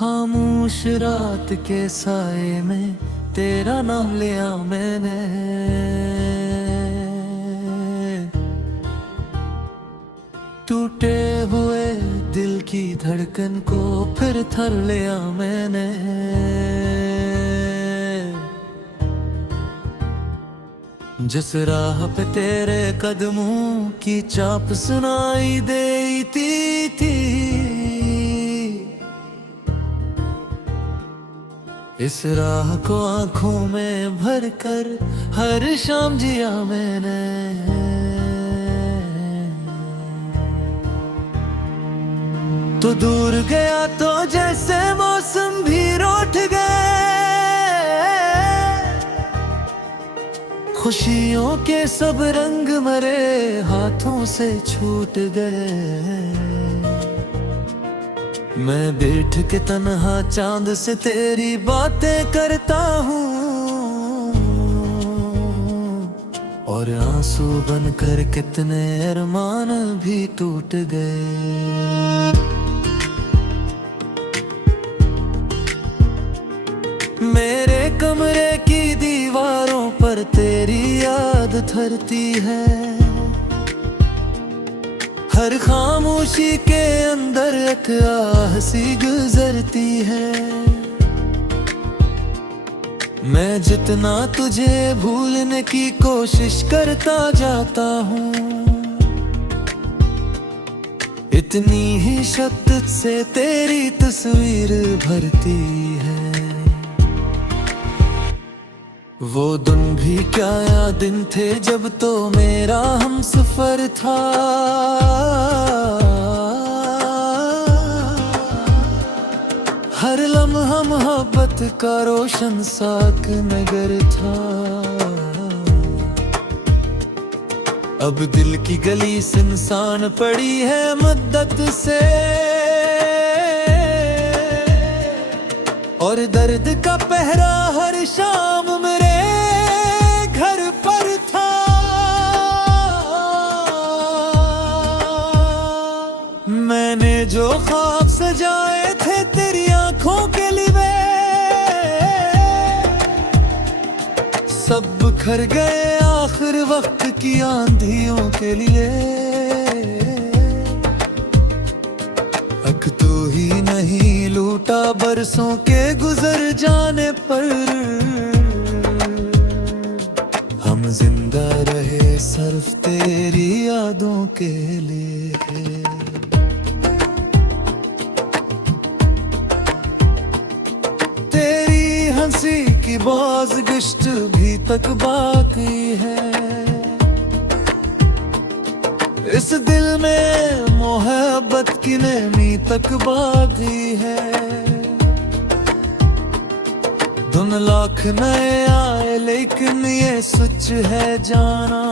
खामोश रात के साए में तेरा नाम लिया मैंने, टूटे हुए दिल की धड़कन को फिर थर लिया मैंने। जिस राह पे तेरे कदमों की चाप सुनाई देती थी, इस राह को आंखों में भर कर हर शाम जिया मैंने। तो दूर गया तो जैसे मौसम भी रूठ गए, खुशियों के सब रंग मरे हाथों से छूट गए। मैं बैठ के तन्हा चांद से तेरी बातें करता हूँ, और आंसू बनकर कितने अरमान भी टूट गए। मेरे कमरे की दीवारों पर तेरी याद थरती है, हर खामोशी के अंदर एक आह सी गुजरती है। मैं जितना तुझे भूलने की कोशिश करता जाता हूँ, इतनी ही शिद्दत से तेरी तस्वीर भरती है। वो दिन भी क्या या दिन थे जब तो मेरा हमसफर था, हर लम्हा मोहब्बत का रोशन साक नगर था। अब दिल की गली सुनसान पड़ी है मुद्दत से, और दर्द का पहरा हर शाम मेरे घर पर था। मैंने जो ख्वाब सजाए थे तेरी आंखों के लिए, सब बिखर गए आखिर वक्त की आंधियों के लिए। अक तू ही नहीं लूटा बरसों के गुजर जाने पर, हम जिंदा रहे सिर्फ तेरी यादों के लिए। तेरी हंसी की बाज़गिश्त भी तक बाकी है, इस दिल में मोहब्बत की नेमी तक बाकी है। धुन लाख नए आए लेकिन ये सच है जाना,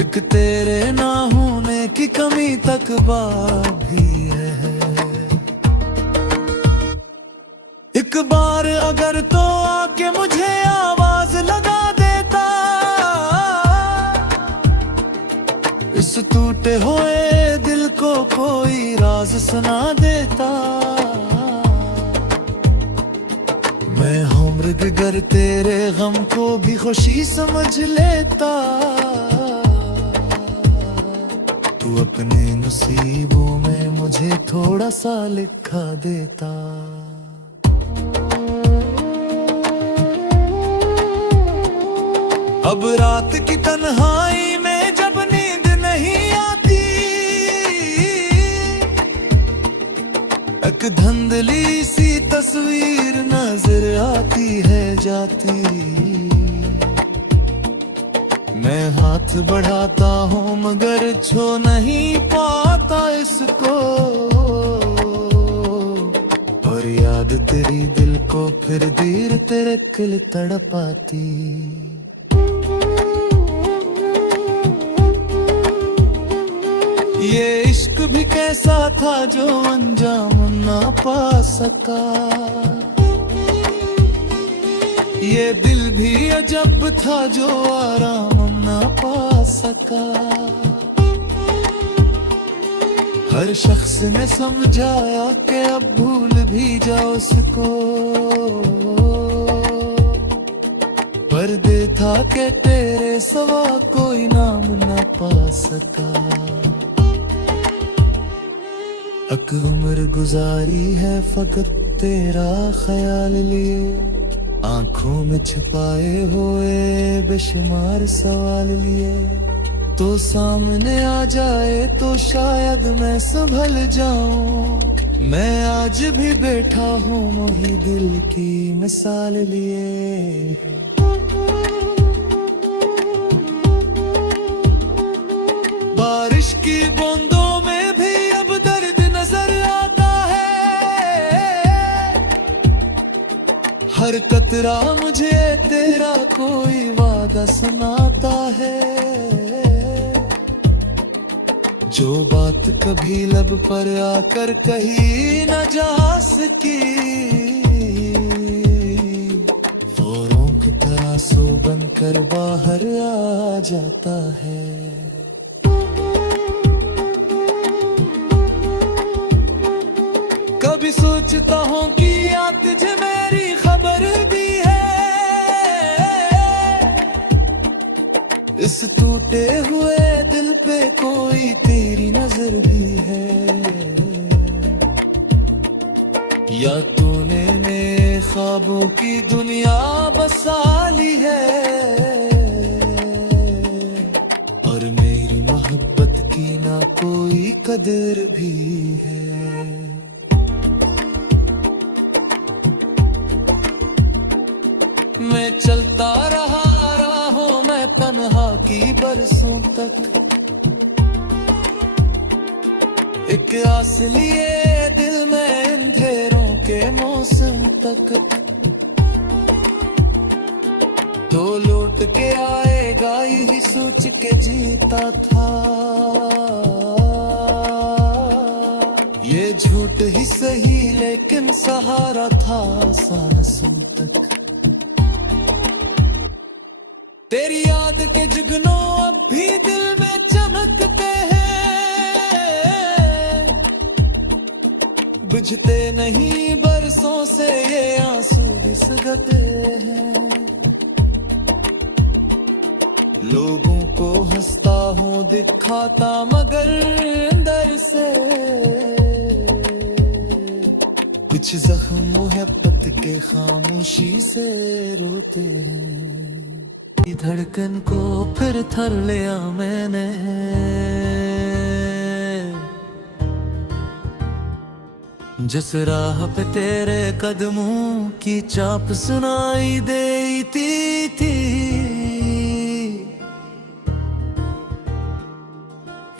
एक तेरे ना होने की कमी तक बाकी है। एक बार अगर तो आके मुझे आवाज लगा देता, इस टूटे हुए दिल को कोई राज सुना देता। मैं हूँ मृग तेरे गम को भी खुशी समझ लेता, तू अपने नसीबों में मुझे थोड़ा सा लिखा देता। अब रात की तन्हाई में जब नींद नहीं आती, एक धुंधली सी तस्वीर नजर आती है जाती। मैं हाथ बढ़ाता हूँ मगर छू नहीं पाता इसको, और याद तेरी दिल को फिर देर तेरे किल तड़पाती। ये इश्क भी कैसा था जो अंजाम ना पा सका, ये दिल भी अजब था जो आराम ना पा सका। हर शख्स ने समझाया कि अब भूल भी जाओ उसको, पर था कि तेरे सवा कोई नाम न पा सका। अक उम्र गुजारी है फकत तेरा ख्याल लिए, आंखों में छुपाए हुए बेशुमार सवाल लिए। तो सामने आ जाए तो शायद मैं संभल जाऊं, मैं आज भी बैठा हूँ वही दिल की मिसाल लिए। बारिश की बूंदों में भी अब दर्द नजर आता है, हर कतरा मुझे तेरा कोई वादा सुनाता है। जो बात कभी लब पर आकर कही न जा सकी, फोरों की तरह सो बनकर बाहर आ जाता है। कभी सोचता हूँ कि या तुझे मेरी खबर भी है, इस टूटे हुए दिल पे कोई तेरी नजर भी है, या तूने मेरे ख्वाबों की दुनिया बसा ली है, और मेरी मोहब्बत की ना कोई कदर भी है। मैं चलता रहा हूँ मैं तन्हा की बरसों तक, एक आस लिए दिल में अंधेरों के मौसम तक। तो लौट के आएगा यही सोच के जीता था, ये झूठ ही सही लेकिन सहारा था सांसों तक। तेरी याद के जुगनों अब भी दिल में चमकते हैं, बुझते नहीं बरसों से ये आंसू भी सुगते हैं। लोगों को हंसता हूँ दिखाता मगर अंदर से कुछ जख्म मोहब्बत के खामोशी से रोते हैं। धड़कन को फिर थर लिया मैंने, जिस राह पे तेरे कदमों की चाप सुनाई देती थी,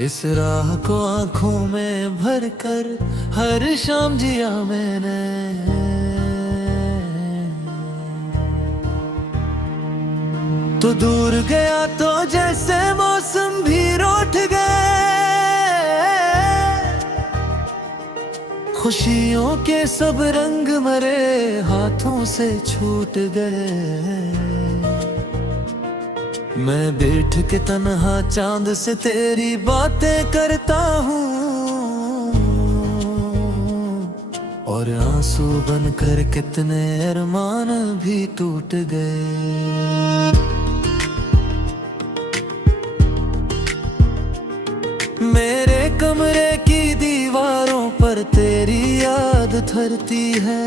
इस राह को आंखों में भर कर हर शाम जिया मैंने। तो दूर गया तो जैसे मौसम भी रूठ गए, खुशियों के सब रंग मरे हाथों से छूट गए। मैं बैठ के तन्हा चांद से तेरी बातें करता हूँ, और आंसू बनकर कितने अरमान भी टूट गए। मेरे कमरे की दीवारों पर तेरी याद थरती है,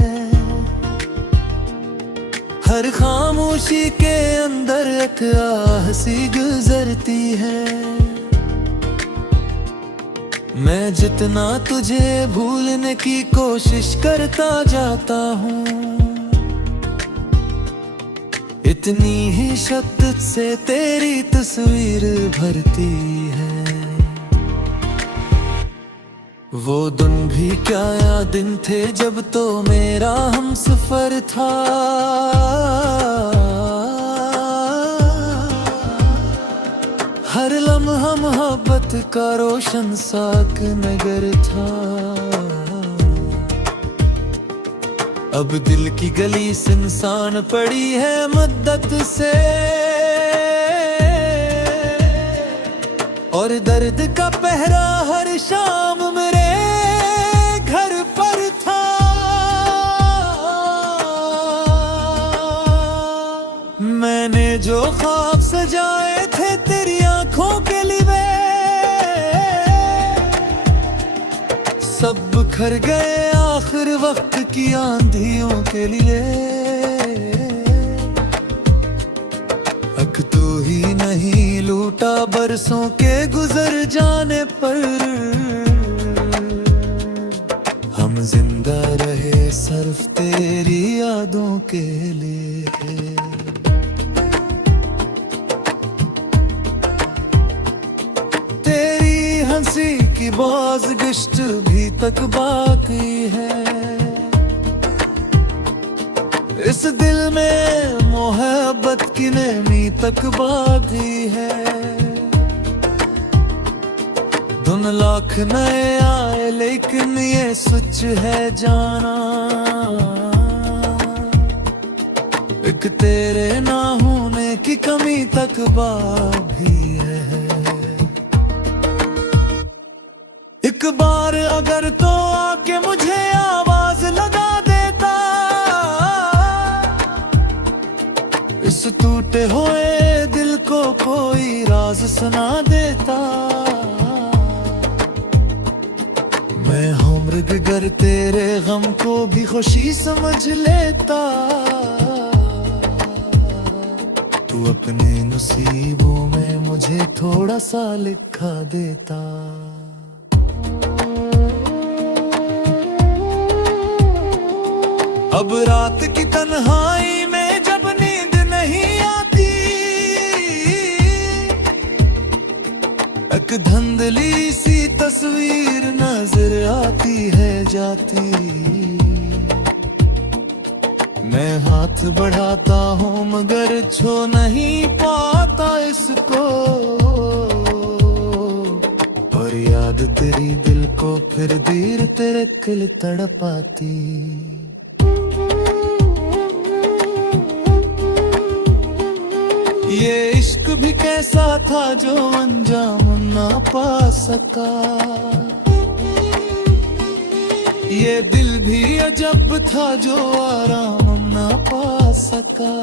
हर खामोशी के अंदर एक आह सी गुजरती है। मैं जितना तुझे भूलने की कोशिश करता जाता हूँ, इतनी ही शक्ति से तेरी तस्वीर भरती है। वो दिन भी क्या या दिन थे जब तो मेरा हमसफर था, हर लम्हा मोहब्बत का रोशन साक नगर था। अब दिल की गली सुनसान पड़ी है मुद्दत से, और दर्द का पहरा हर शाम मेरे ख्वाब सजाए थे तेरी आंखों के लिए सब बिखर गए आखिर वक्त की आंधियों के लिए। हक तू ही नहीं लूटा बरसों के गुजर जाने पर, हम जिंदा रहे सिर्फ तेरी यादों के लिए। तेरी हंसी की बाज़गिश्त भी तक बाकी है, इस दिल में मोहब्बत की नमी तक बाकी है। धुन लाख नए आए लेकिन ये सच है जाना, एक तेरे ना होने की कमी तक बाकी है। एक बार अगर तो आके मुझे आवाज लगा देता, इस टूटे हुए दिल को कोई राज सुना देता। मैं हूँ मृग तेरे गम को भी खुशी समझ लेता, तू अपने नसीबों में मुझे थोड़ा सा लिखा देता। अब रात की तन्हाई में जब नींद नहीं आती, एक धुंधली सी तस्वीर नजर आती है जाती। मैं हाथ बढ़ाता हूँ मगर छू नहीं पाता इसको, और याद तेरी दिल को फिर देर तेरे किल तड़पाती। ये इश्क भी कैसा था जो अंजाम ना पा सका, ये दिल भी अजब था जो आराम ना पा सका।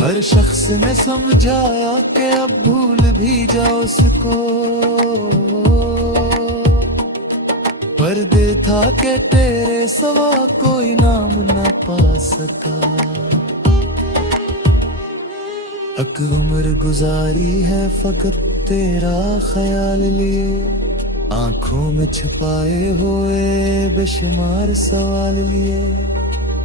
हर शख्स ने समझाया कि अब भूल भी जाओ उसको, पर दिल था कि तेरे सिवा कोई नाम ना पा सका। अक उम्र गुजारी है फकत तेरा ख्याल लिए, आंखों में छुपाए हुए बेशुमार सवाल लिए।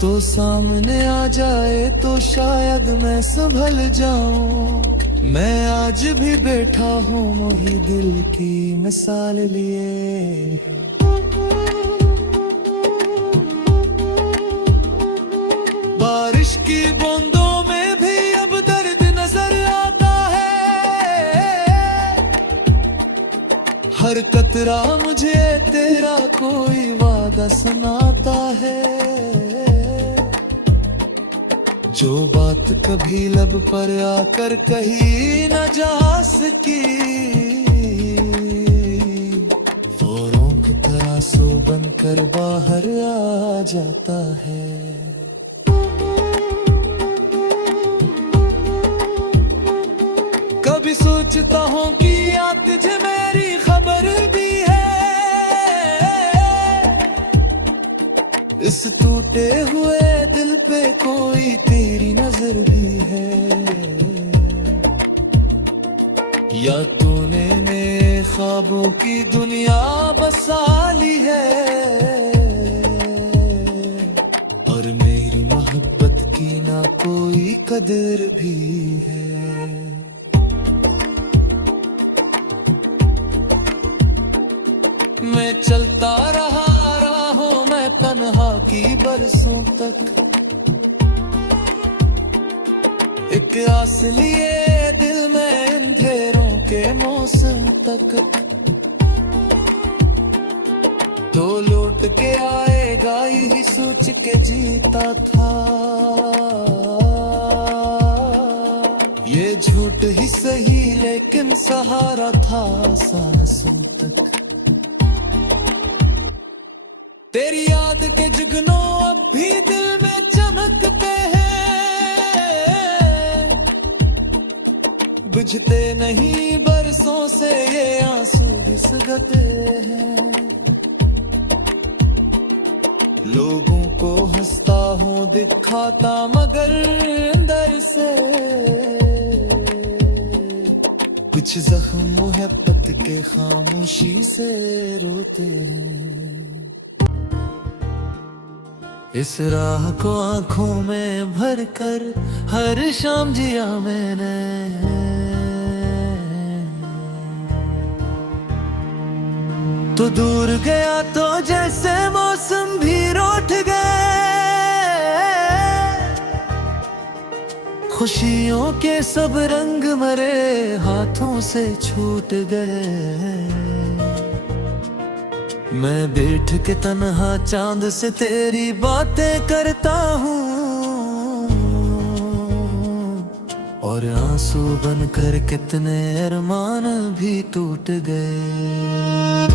तो सामने आ जाए तो शायद मैं संभल जाऊं, मैं आज भी बैठा हूँ वही दिल की मिसाल लिए। बारिश की बूंदों में भी अब दर्द नजर आता है, हर कतरा मुझे तेरा कोई वादा सुनाता है। जो बात कभी लब पर आकर कही न जा सकी, फोरों की तरह सो बनकर बाहर आ जाता है। कभी सोचता हूँ कि या तुझे मेरी खबर भी है, इस टूटे हुए दिल पे कोई तेरी नजर भी है। या तूने मेरे ख्वाबों की दुनिया बसा ली है, और मेरी मोहब्बत की ना कोई कदर भी है। मैं चलता रहा हूँ मैं तन्हा की बरसों तक, एक आस लिए दिल में अंधेरों के मौसम तक। तो लौट के आएगा यही सोच के जीता था, ये झूठ ही सही लेकिन सहारा था सांसों तक। तेरी याद के जुगनों अब भी दिल में चमकते हैं, बुझते नहीं बरसों से ये आंसू भी सगते हैं। लोगों को हंसता हूँ दिखाता मगर अंदर से कुछ जख्म मोहब्बत के खामोशी से रोते हैं। इस राह को आंखों में भर कर हर शाम जिया मैंने, तो दूर गया तो जैसे मौसम भी रूठ गए। खुशियों के सब रंग मरे हाथों से छूट गए। मैं बैठ के तन्हा चांद से तेरी बातें करता हूँ और आंसू बनकर कितने अरमान भी टूट गए।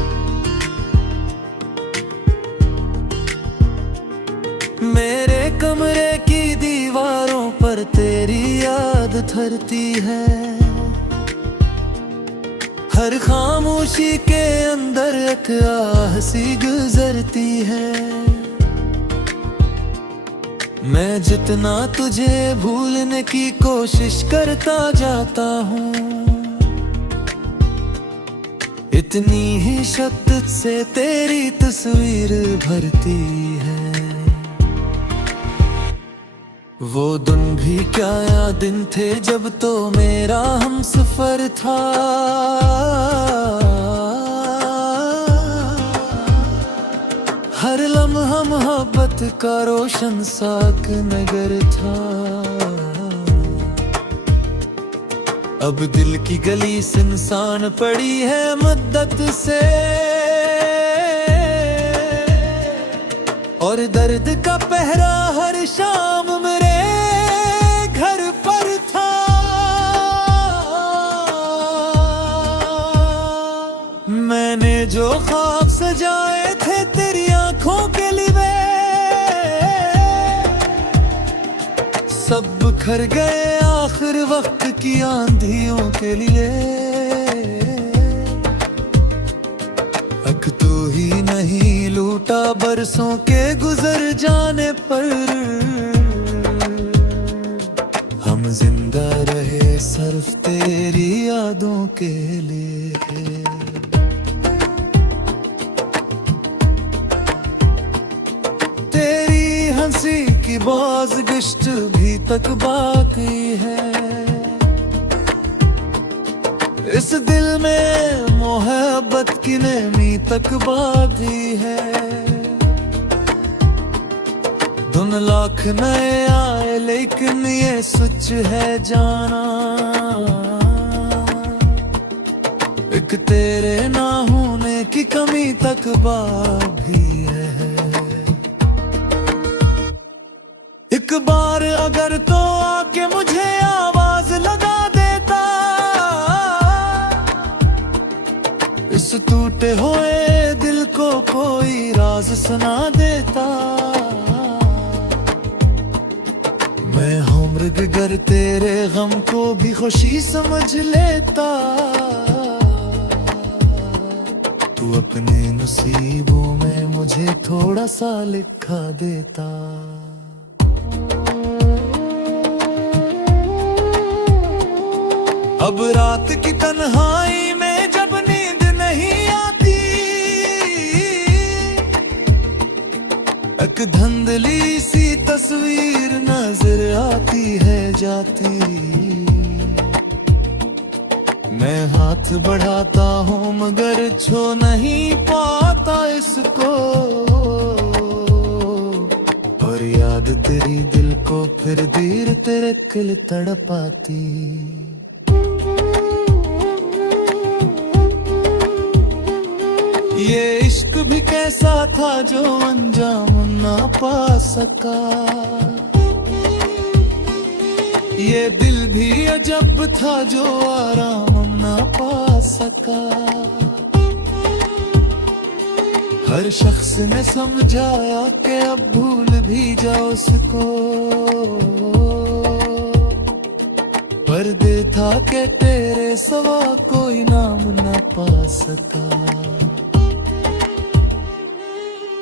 मेरे कमरे की दीवारों पर तेरी याद थरती है। हर खामोशी के अंदर एक आह सी गुजरती है। मैं जितना तुझे भूलने की कोशिश करता जाता हूँ, इतनी ही शक्ति से तेरी तस्वीर भरती है। वो दिन भी क्या या दिन थे जब तो मेरा हमसफर था। हर लम्हा मोहब्बत का रोशन साक नगर था। अब दिल की गली सुनसान पड़ी है मुद्दत से, और दर्द का पहरा हर शाम मेरे घर पर था। मैंने जो ख्वाब सजाए थे तेरी आंखों के लिए सब बिखर गए आखिर वक्त की आंधियों के लिए। तू ही नहीं लूटा बरसों के गुजर जाने पर, हम जिंदा रहे सिर्फ तेरी यादों के लिए। तेरी हंसी की बाज़गिश्त भी तक बाकी है। इस दिल में मोहब्बत की नेमी तक बाकी है। धुन लाख नए आए लेकिन ये सच है जाना, एक तेरे ना होने की कमी तक बाकी है। एक बार अगर तो आके मुझे आवाज लगा देता, इस टूटे हुए दिल को कोई राज सुना देता। मैं हूँ मृग तेरे गम को भी खुशी समझ लेता। तू अपने नसीबों में मुझे थोड़ा सा लिखा देता। अब रात की तन्हाई में जब नींद नहीं आती, एक धुंधली सी तस्वीर नजर आती है जाती। मैं हाथ बढ़ाता हूँ मगर छू नहीं पाता इसको, और याद तेरी दिल को फिर देर तेरे किल तड़पाती। ये इश्क भी कैसा था जो अंजाम ना पा सका। ये दिल भी अजब था जो आराम ना पा सका। हर शख्स ने समझाया कि अब भूल भी जाओ उसको, पर्दे था के तेरे सवा कोई नाम न पा सका।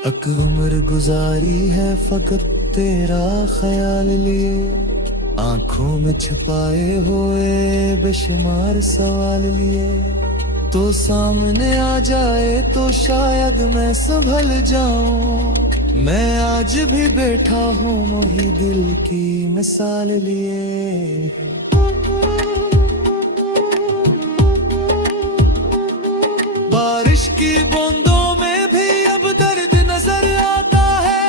अक उम्र गुजारी है फकत तेरा ख्याल लिए, आंखों में छुपाए हुए बेशुमार सवाल लिए। तो सामने आ जाए तो शायद मैं संभल जाऊं, मैं आज भी बैठा हूँ वही दिल की मिसाल लिए। बारिश की बूंदों में भी अब दर्द नजर आता है,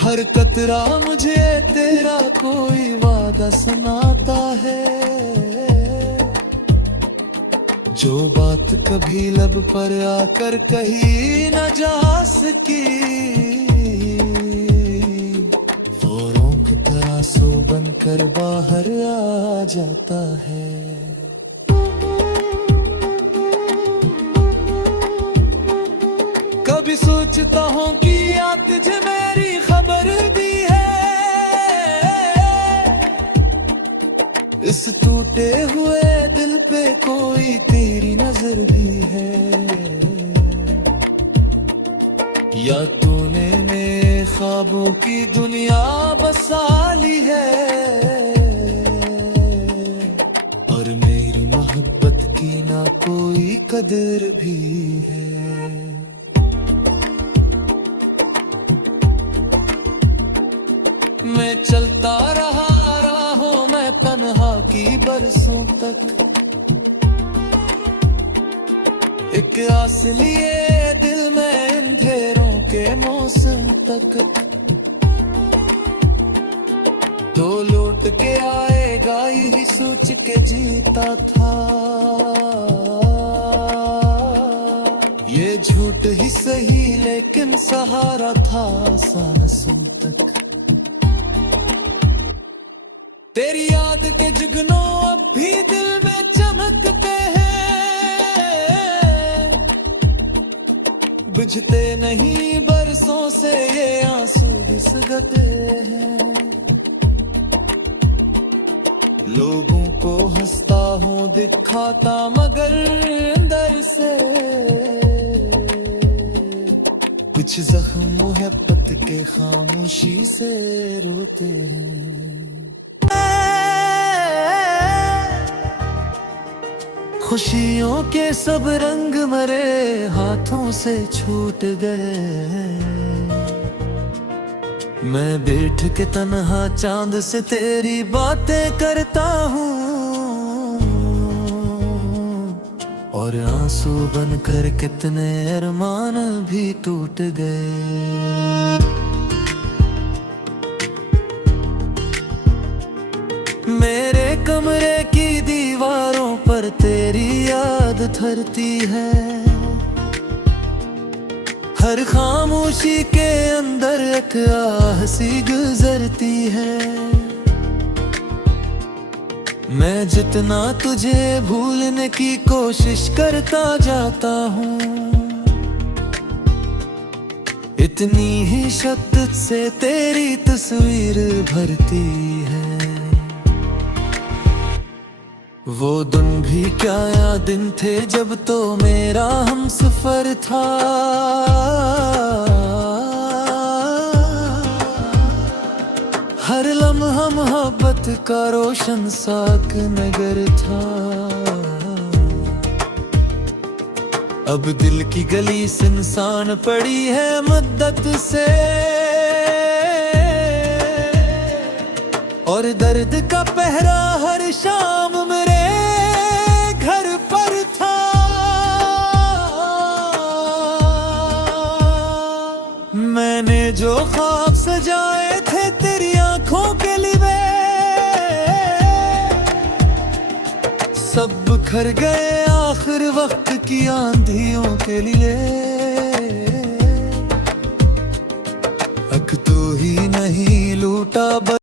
हर कतरा मुझे तेरा कोई वादा सुनाता है। जो बात कभी लब पर आकर कही न जा सकी, वो रोंक तरासू बनकर बाहर आ जाता है। कभी सोचता हूँ कि आ तुझे मेरी खबर भी है, इस टूटे हुए दिल पे कोई तेरी नजर भी है। या तूने मेरे ख्वाबों की दुनिया बसा ली है, और मेरी मोहब्बत की ना कोई कदर भी है। मैं चलता रहा हूँ मैं तन्हा की बरसों तक, एक आस लिए दिल में अंधेरों के मौसम तक। तो लौट के आएगा यही सोच के जीता था, ये झूठ ही सही लेकिन सहारा था सांसों तक। तेरी याद के जुगनों अब भी दिल में चमकते हैं, बुझते नहीं बरसों से ये आंसू भी सुगते हैं। लोगों को हंसता हूँ दिखाता मगर अंदर से कुछ जख्म मोहब्बत के खामोशी से रोते हैं। खुशियों के सब रंग मरे हाथों से छूट गए, मैं बैठ के तन्हा चांद से तेरी बातें करता हूँ, और आंसू बनकर कितने अरमान भी टूट गए। मेरे कमरे की दीवारों पर तेरी याद धरती है, हर खामोशी के अंदर एक आह सी गुजरती है। मैं जितना तुझे भूलने की कोशिश करता जाता हूँ, इतनी ही शक्ति से तेरी तस्वीर भरती है। वो दिन भी क्या या दिन थे जब तो मेरा हमसफर था, हर लम्हा मोहब्बत का रोशन साक नगर था। अब दिल की गली सुनसान पड़ी है मुद्दत से, और दर्द का पहरा हर शाम मेरे घर पर था। मैंने जो ख्वाब सजाए थे तेरी आंखों के लिए, सब बिखर गए आखिर वक्त की आंधियों के लिए। अक तू ही नहीं